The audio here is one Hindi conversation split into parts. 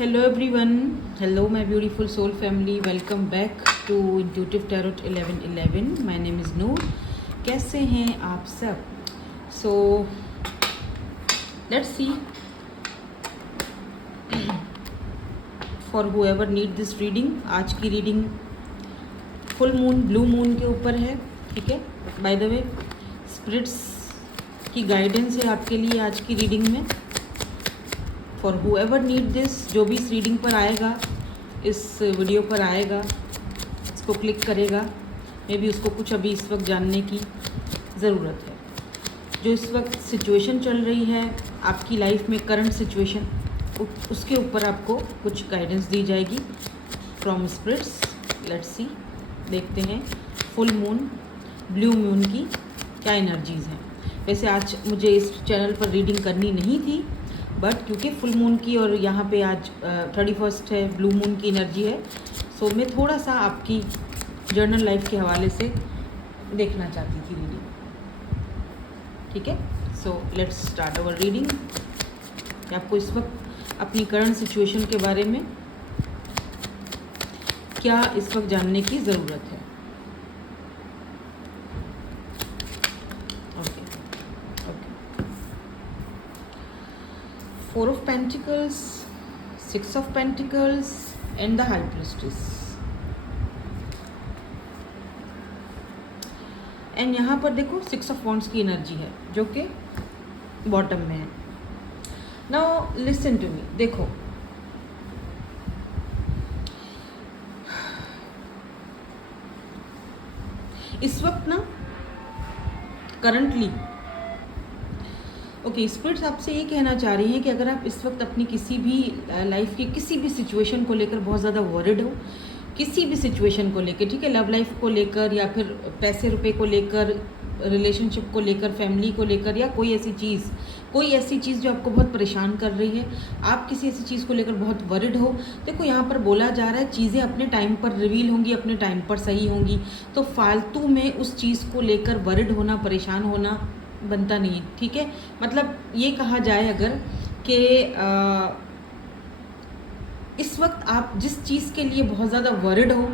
Hello everyone, hello my beautiful soul family, welcome back to Intuitive Tarot 1111. My name is Noor. कैसे हैं आप सब? So let's see for whoever need this reading. आज की reading full moon blue moon के ऊपर है, ठीक है. बाय द वे स्पिरिट्स की गाइडेंस है आपके लिए आज की रीडिंग में. फॉर हुएवर नीड दिस, जो भी इस रीडिंग पर आएगा, इस वीडियो पर आएगा, इसको क्लिक करेगा, मे बी उसको कुछ अभी इस वक्त जानने की ज़रूरत है. जो इस वक्त सिचुएशन चल रही है आपकी लाइफ में, करंट सिचुएशन, उसके ऊपर आपको कुछ गाइडेंस दी जाएगी फ्रॉम स्पिरिट्स. लेट्स सी, देखते हैं फुल मून ब्लू मून की क्या एनर्जीज़ हैं. वैसे आज मुझे इस चैनल पर रीडिंग करनी नहीं थी, बट क्योंकि फुल मून की और यहाँ पे आज 31 है, ब्लू मून की एनर्जी है, सो मैं थोड़ा सा आपकी जर्नल लाइफ के हवाले से देखना चाहती थी रीडिंग. ठीक है, so let's start our reading. आपको इस वक्त अपनी करंट सिचुएशन के बारे में क्या इस वक्त जानने की ज़रूरत है. Four of Pentacles, Six of Pentacles and the High Priestess. And यहाँ पर देखो सिक्स ऑफ वॉन्ड्स की एनर्जी है जो कि बॉटम में है. Now listen to me. देखो, इस वक्त ना करंटली ओके स्पिरिट्स आपसे ये कहना चाह रही हैं कि अगर आप इस वक्त अपनी किसी भी लाइफ की किसी भी सिचुएशन को लेकर बहुत ज़्यादा वरिड हो, किसी भी सिचुएशन को लेकर, ठीक है, लव लाइफ को लेकर या फिर पैसे रुपए को लेकर, रिलेशनशिप को लेकर, फैमिली को लेकर, या कोई ऐसी चीज़ जो आपको बहुत परेशान कर रही है, आप किसी ऐसी चीज़ को लेकर बहुत वरिड हो. देखो यहाँ पर बोला जा रहा है चीज़ें अपने टाइम पर रिवील होंगी, अपने टाइम पर सही होंगी. तो फालतू में उस चीज़ को लेकर वरिड होना, परेशान होना बनता नहीं है. ठीक है, मतलब ये कहा जाए अगर कि इस वक्त आप जिस चीज़ के लिए बहुत ज़्यादा वरिड हो,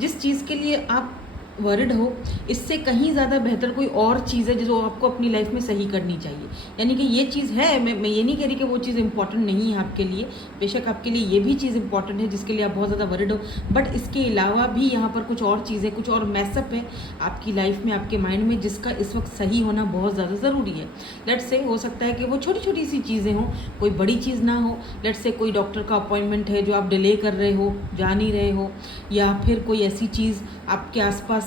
जिस चीज़ के लिए आप वरिड हो, इससे कहीं ज़्यादा बेहतर कोई और चीज़ है जो आपको अपनी लाइफ में सही करनी चाहिए. यानी कि ये चीज़ है, मैं ये नहीं कह रही कि वो चीज़ इंपॉर्टेंट नहीं है आपके लिए. बेशक आपके लिए ये भी चीज़ इंपॉर्टेंट है जिसके लिए आप बहुत ज़्यादा वरिड हो, बट इसके अलावा भी यहाँ पर कुछ और चीज़ें, कुछ और मैसअप है आपकी लाइफ में, आपके माइंड में, जिसका इस वक्त सही होना बहुत ज़्यादा ज़रूरी है. लेट्स से हो सकता है कि वो छोटी छोटी सी चीज़ें हों, कोई बड़ी चीज़ ना हो. लेट्स से कोई डॉक्टर का अपॉइंटमेंट है जो आप डिले कर रहे हो, जा नहीं रहे हो, या फिर कोई ऐसी चीज़ आपके आसपास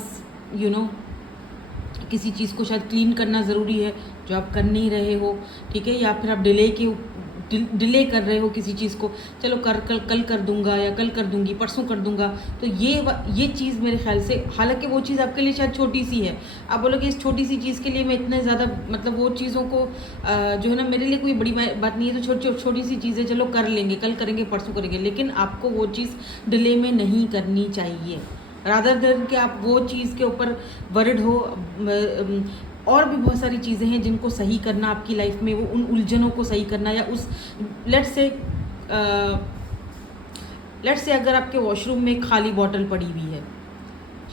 किसी चीज़ को शायद क्लीन करना ज़रूरी है जो आप कर नहीं रहे हो. ठीक है, या फिर आप डिले कर रहे हो किसी चीज़ को, चलो कल कर दूंगा, या कल कर दूंगी, परसों कर दूंगा. तो ये चीज़ मेरे ख्याल से, हालांकि वो चीज़ आपके लिए शायद छोटी सी है, आप बोलोगे इस छोटी सी चीज़ के लिए मैं इतना ज़्यादा, मतलब वो चीज़ों को जो है ना, मेरे लिए कोई बड़ी बात नहीं है, तो छोटी सी चीज़ें चलो कर लेंगे, कल करेंगे, परसों करेंगे, लेकिन आपको वो चीज़ डिले में नहीं करनी चाहिए. रादर देन कि आप वो चीज़ के ऊपर वरिड हो. और भी बहुत सारी चीज़ें हैं जिनको सही करना आपकी लाइफ में, वो उन उलझनों को सही करना, या उस लेट्स से अगर आपके वॉशरूम में खाली बॉटल पड़ी हुई है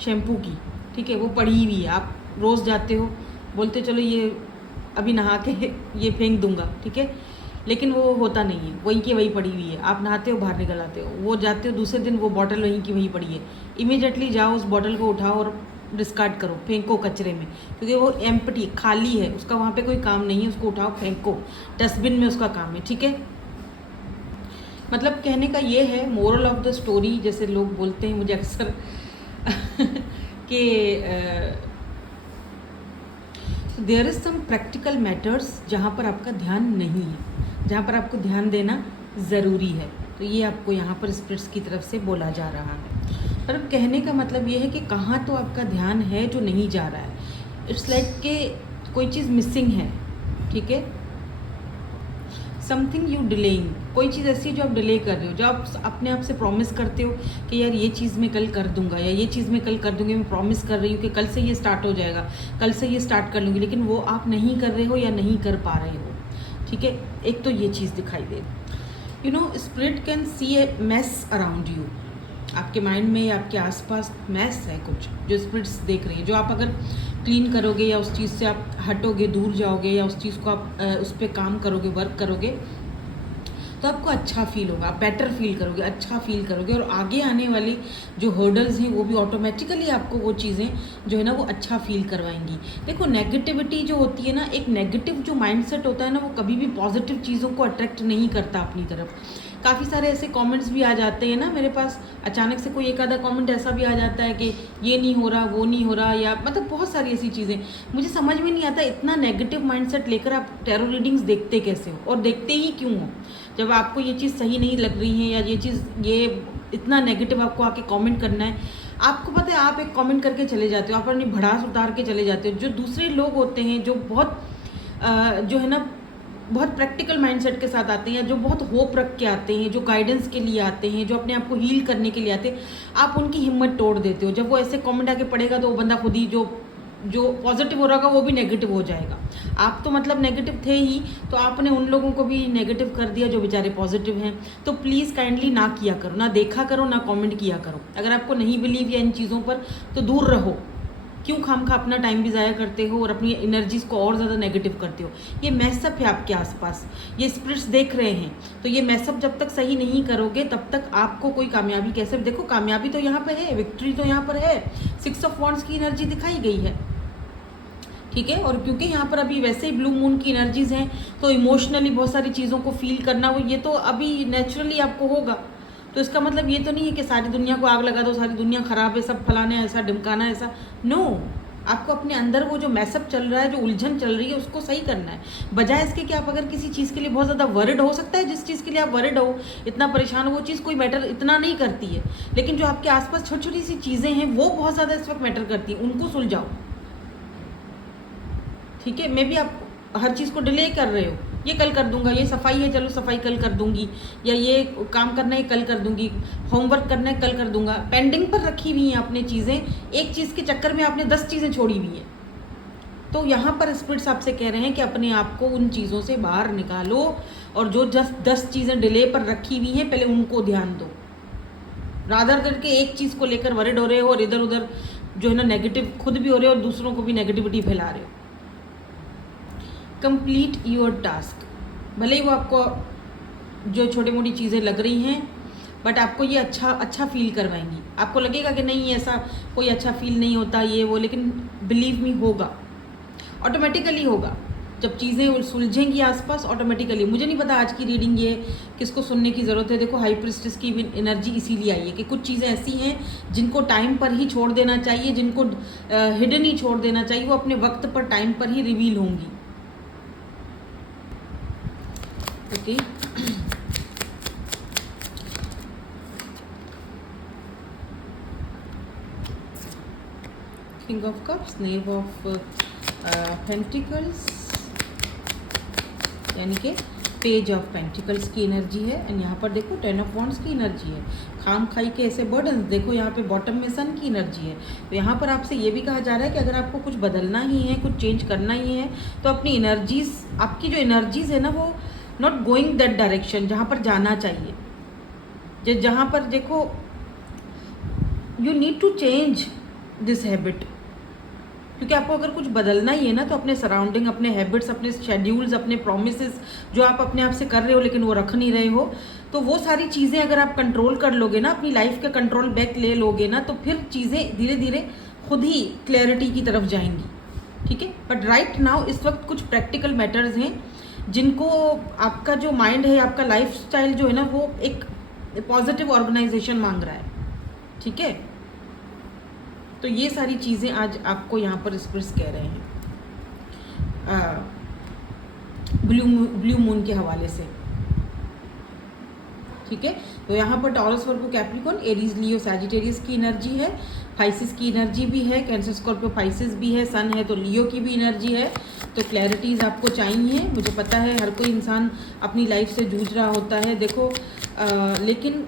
शैम्पू की, ठीक है, वो पड़ी हुई है, आप रोज़ जाते हो, बोलते चलो ये अभी नहा के ये फेंक दूंगा, ठीक है, लेकिन वो होता नहीं है, वहीं की वही पड़ी हुई है. आप नहाते हो, बाहर निकल आते हो, वो जाते हो, दूसरे दिन वो बॉटल वहीं की वहीं पड़ी है. इमीडिएटली जाओ, उस बॉटल को उठाओ और डिस्कार्ड करो, फेंको कचरे में, क्योंकि वो एम्प्टी, खाली है, उसका वहाँ पे कोई काम नहीं है. उसको उठाओ, फेंको, डस्टबिन में उसका काम है. ठीक है, मतलब कहने का ये है, मोरल ऑफ द स्टोरी जैसे लोग बोलते हैं मुझे अक्सर कि there is some practical matters जहाँ पर आपका ध्यान नहीं है, जहाँ पर आपको ध्यान देना ज़रूरी है. तो ये आपको यहाँ पर स्पिरिट्स की तरफ से बोला जा रहा है. पर कहने का मतलब ये है कि कहाँ तो आपका ध्यान है जो नहीं जा रहा है. इट्स लाइक कि कोई चीज़ मिसिंग है. ठीक है, समथिंग यू डिलेइंग, कोई चीज़ ऐसी जो आप डिले कर रहे हो, जो आप अपने आप से प्रॉमिस करते हो कि यार ये चीज़ मैं कल कर दूंगा, या ये चीज़ मैं कल कर दूंगी, मैं प्रॉमिस कर रही हूँ कि कल से ये स्टार्ट हो जाएगा, कल से ये स्टार्ट कर लूँगी, लेकिन वो आप नहीं कर रहे हो या नहीं कर पा रहे हो. ठीक है, एक तो ये चीज़ दिखाई दे. You know spirit can see a mess around you. आपके माइंड में या आपके आसपास मैस है कुछ जो स्पिरिट्स देख रही है, जो आप अगर क्लीन करोगे या उस चीज़ से आप हटोगे, दूर जाओगे या उस चीज़ को आप उस पर काम करोगे, वर्क करोगे, तो आपको अच्छा फील होगा, आप बेटर फील करोगे, अच्छा फील करोगे, और आगे आने वाली जो हर्डल्स हैं वो भी ऑटोमेटिकली आपको वो चीज़ें जो है ना वो अच्छा फील करवाएंगी। देखो नेगेटिविटी जो होती है ना, एक नेगेटिव जो माइंडसेट होता है ना, वो कभी भी पॉजिटिव चीज़ों को अट्रैक्ट नहीं करता अपनी तरफ। काफ़ी सारे ऐसे कमेंट्स भी आ जाते हैं ना मेरे पास, अचानक से कोई एक आधा कमेंट ऐसा भी आ जाता है कि ये नहीं हो रहा, वो नहीं हो रहा, या मतलब बहुत सारी ऐसी चीज़ें। मुझे समझ में नहीं आता इतना नेगेटिव माइंडसेट लेकर आप टैरो रीडिंग्स देखते कैसे हो, और देखते ही क्यों हो, जब आपको ये चीज़ सही नहीं लग रही है, या ये चीज़ ये इतना नेगेटिव आपको आके कमेंट करना है। आपको पता है आप एक कमेंट करके चले जाते हो, आप अपनी भड़ास उतार के चले जाते हो। जो दूसरे लोग होते हैं जो बहुत जो है ना बहुत प्रैक्टिकल माइंडसेट के साथ आते हैं, या जो बहुत होप रख के आते हैं, जो गाइडेंस के लिए आते हैं, जो अपने आप को हील करने के लिए आते हैं, आप उनकी हिम्मत तोड़ देते हो। जब वो ऐसे कमेंट आके पड़ेगा तो वो बंदा खुद ही जो पॉजिटिव हो रहा होगा वो भी नेगेटिव हो जाएगा। आप तो मतलब नेगेटिव थे ही, तो आपने उन लोगों को भी नेगेटिव कर दिया जो बेचारे पॉजिटिव हैं। तो प्लीज़ काइंडली ना किया करो, ना देखा करो, ना कमेंट किया करो। अगर आपको नहीं बिलीव या इन चीज़ों पर तो दूर रहो। क्यों खामखा अपना टाइम भी ज़ाया करते हो और अपनी एनर्जीज़ को और ज़्यादा नेगेटिव करते हो। ये मैसअप है आपके आसपास, ये स्पिरिट्स देख रहे हैं, तो ये मैसअप जब तक सही नहीं करोगे तब तक आपको कोई कामयाबी कैसे। देखो कामयाबी तो यहाँ पे है, विक्ट्री तो यहाँ पर है, 6 ऑफ वॉन्ड्स की एनर्जी दिखाई गई है, ठीक है। और क्योंकि यहाँ पर अभी वैसे ही ब्लू मून की एनर्जीज हैं, तो इमोशनली बहुत सारी चीज़ों को फील करना वो ये तो अभी नेचुरली आपको होगा। तो इसका मतलब ये तो नहीं है कि सारी दुनिया को आग लगा दो, सारी दुनिया ख़राब है, सब फलाना ऐसा ढिमकाना ऐसा, नो। आपको अपने अंदर वो जो मैसअप चल रहा है, जो उलझन चल रही है, उसको सही करना है। बजाय इसके कि आप अगर किसी चीज़ के लिए बहुत ज़्यादा वरिड हो सकता है, जिस चीज़ के लिए आप वरिड हो, इतना परेशान हो, वो चीज़ कोई मैटर इतना नहीं करती है। लेकिन जो आपके आसपास छोटी छोटी सी चीज़ें हैं वो बहुत ज़्यादा इस वक्त मैटर करती हैं, उनको सुलझाओ, ठीक है। मे बी आप हर चीज़ को डिले कर रहे हो, ये कल कर दूंगा, ये सफाई है चलो सफाई कल कर दूंगी, या ये काम करना है कल कर दूंगी, होमवर्क करना है कल कर दूंगा, पेंडिंग पर रखी हुई हैं आपने चीज़ें। एक चीज़ के चक्कर में आपने 10 चीज़ें छोड़ी हुई हैं। तो यहाँ पर स्पिरिट्स आपसे कह रहे हैं कि अपने आप को उन चीज़ों से बाहर निकालो, और जो 10 चीज़ें डिले पर रखी हुई हैं पहले उनको ध्यान दो, रादर करके एक चीज़ को लेकर वरिड हो रहे हो और इधर उधर जो है ना नेगेटिव खुद भी हो रहे हो और दूसरों को भी नेगेटिविटी फैला रहे हो। कंप्लीट योर टास्क, भले ही वो आपको जो छोटी मोटी चीज़ें लग रही हैं, बट आपको ये अच्छा फील करवाएंगी। आपको लगेगा कि नहीं ऐसा कोई अच्छा फील नहीं होता ये वो, लेकिन बिलीव मी होगा, ऑटोमेटिकली होगा। जब चीज़ें सुलझेंगी आसपास ऑटोमेटिकली। मुझे नहीं पता आज की रीडिंग ये किसको सुनने की ज़रूरत है। देखो हाई प्रिस्टेस की एनर्जी इसीलिए आई है कि कुछ चीज़ें ऐसी हैं जिनको टाइम पर ही छोड़ देना चाहिए, जिनको हिडन ही छोड़ देना चाहिए, वो अपने वक्त पर टाइम पर ही रिवील होंगी। Okay king of cups, naive of pentacles, यानी कि पेज ऑफ पेंटिकल्स की एनर्जी है। एंड यहाँ पर देखो 10 ऑफ वॉन्ड्स की एनर्जी है, खाम खाई के ऐसे बर्डन। देखो यहाँ पे बॉटम में सन की एनर्जी है। तो यहाँ पर आपसे ये भी कहा जा रहा है कि अगर आपको कुछ बदलना ही है, कुछ चेंज करना ही है, तो अपनी एनर्जीज, आपकी जो एनर्जीज है ना, वो नॉट गोइंग दैट डायरेक्शन जहाँ पर जाना चाहिए। जहाँ पर देखो you need to change this habit, क्योंकि आपको अगर कुछ बदलना ही है ना, तो अपने सराउंडिंग, अपने हैबिट्स, अपने शेड्यूल्स, अपने प्रोमिसेस जो आप अपने आप से कर रहे हो लेकिन वो रख नहीं रहे हो, तो वो सारी चीज़ें अगर आप कंट्रोल कर लोगे ना, अपनी लाइफ का कंट्रोल बैक ले लोगे ना, तो फिर चीज़ें धीरे धीरे खुद ही क्लैरिटी की तरफ जाएंगी, ठीक है। बट राइट नाउ इस वक्त कुछ प्रैक्टिकल मैटर्स हैं जिनको आपका जो माइंड है, आपका लाइफ स्टाइल जो है ना, वो एक पॉजिटिव ऑर्गेनाइजेशन मांग रहा है, ठीक है। तो ये सारी चीज़ें आज आपको यहाँ पर स्पिरिट्स कह रहे हैं ब्लू मून के हवाले से, ठीक है। तो यहाँ पर टॉरस, वर्गो, कैप्रिकॉर्न, एरीज, लियो, सैजिटेरियस की एनर्जी है, पाइसेस की एनर्जी भी है, कैंसर, स्कॉर्पियो, पाइसेस भी है, सन है तो लियो की भी एनर्जी है। तो क्लैरिटीज़ आपको चाहिए, मुझे पता है हर कोई इंसान अपनी लाइफ से जूझ रहा होता है, देखो लेकिन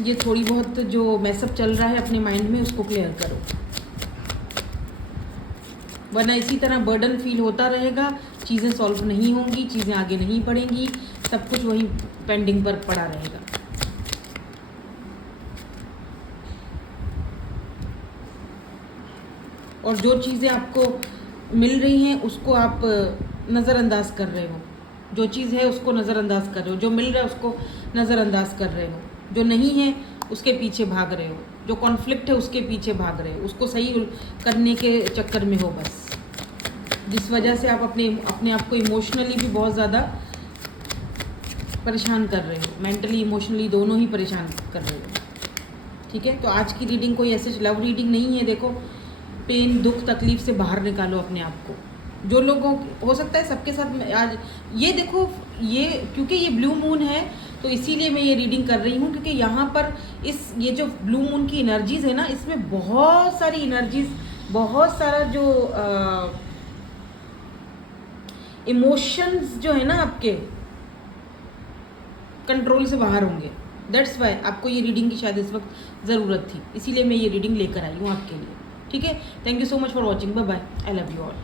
ये थोड़ी बहुत जो मैसअप चल रहा है अपने माइंड में, उसको क्लियर करो, वरना इसी तरह बर्डन फील होता रहेगा, चीज़ें सॉल्व नहीं होंगी, चीज़ें आगे नहीं बढ़ेंगी, सब कुछ वही पेंडिंग पर पड़ा रहेगा। और जो चीज़ें आपको मिल रही हैं उसको आप नज़रअंदाज कर रहे हो, जो चीज़ है उसको नज़रअंदाज कर रहे हो, जो मिल रहा है उसको नज़रअंदाज कर रहे हो, जो नहीं है उसके पीछे भाग रहे हो, जो कॉन्फ्लिक्ट है उसके पीछे भाग रहे हो, उसको सही करने के चक्कर में हो बस, जिस वजह से आप अपने आप को इमोशनली भी बहुत ज़्यादा परेशान कर रहे हो, मेंटली इमोशनली दोनों ही परेशान कर रहे हो। ठीक है, तो आज की रीडिंग कोई ऐसे लव रीडिंग नहीं है। देखो, पेन, दुख, तकलीफ से बाहर निकालो अपने आप को। जो लोगों हो सकता है सबके साथ आज ये देखो, ये क्योंकि ये ब्लू मून है तो इसीलिए मैं ये रीडिंग कर रही हूँ, क्योंकि यहाँ पर ये जो ब्लू मून की एनर्जीज़ है ना, इसमें बहुत सारी एनर्जीज़, बहुत सारा जो इमोशंस जो है ना आपके कंट्रोल से बाहर होंगे। दैट्स वाई आपको ये रीडिंग की शायद इस वक्त ज़रूरत थी, इसीलिए मैं ये रीडिंग लेकर आई हूँ आपके लिए। ठीक है, thank you so much for watching, bye bye, I love you all.